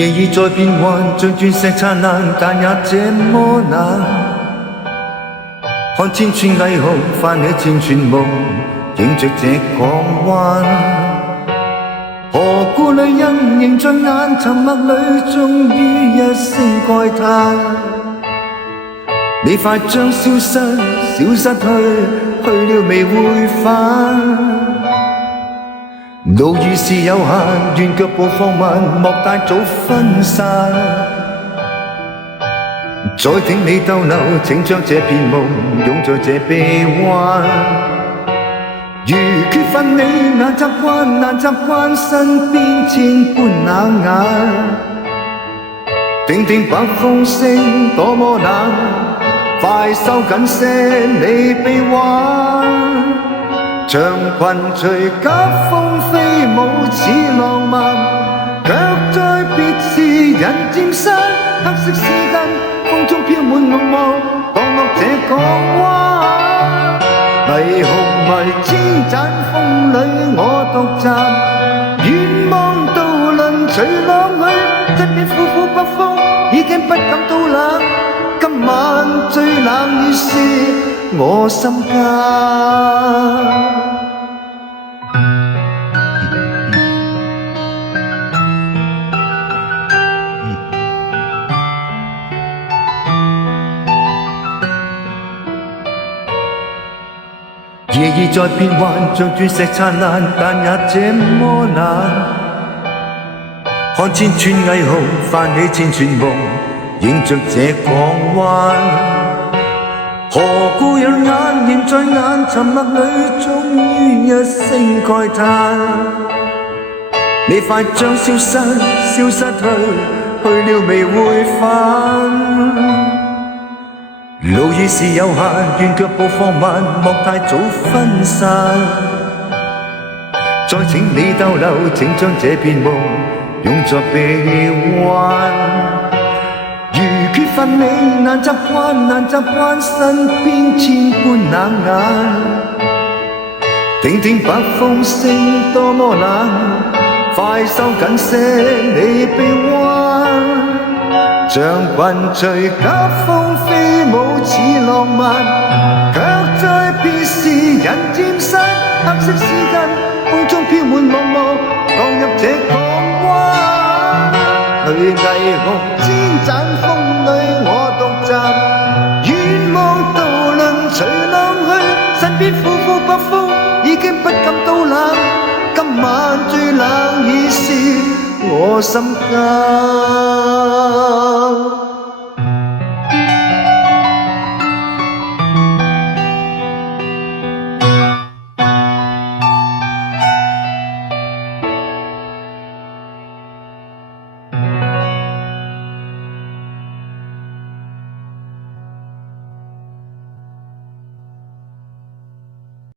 夜已在變幻，像鑽石燦爛，但也這麼冷。看千串霓虹，泛起千串夢，映着這港灣。何故淚印仍在眼，沉默裏終於一聲慨嘆。你快將消失，消失去，去了未會返。路遇是有限，願腳步放慢，莫太早分散。再聽你逗留，請將這片夢擁在這臂彎。如缺乏你，難習慣，難習慣身邊千般冷眼。聽聽北風聲多麼冷，快收緊些你臂彎。長裙隨急風飛舞似浪漫，卻在別時人漸失。黑色絲巾風中飄滿綠霧，降落這港灣。霓虹迷千盞風裏我獨站，遠望渡輪隨浪去，側邊呼呼北風已經不感到冷。今晚最冷已是我心間。夜已在變幻，像鑽石燦爛，但也這麼冷。看千串霓虹，泛起千串夢，映着這港灣。何故讓眼仍在眼，沉默裏終於一聲慨嘆。你快將消失，消失去，去了未會返。路已是有限，願腳步放慢，莫太早分散。再請你逗留，請將這片夢擁在臂彎。如缺乏你，難習慣，難習慣身邊千般冷眼。聽聽北風聲多麼冷，快收緊些你臂彎。像雲隨急風飛舞似浪漫，卻在別時人漸失。黑色絲巾風中飄滿綠霧，降入這港灣。淚霓虹千盞風裏我獨站，遠望渡輪隨浪去，身邊呼呼北風已經不感到冷。今晚最冷已是我心間。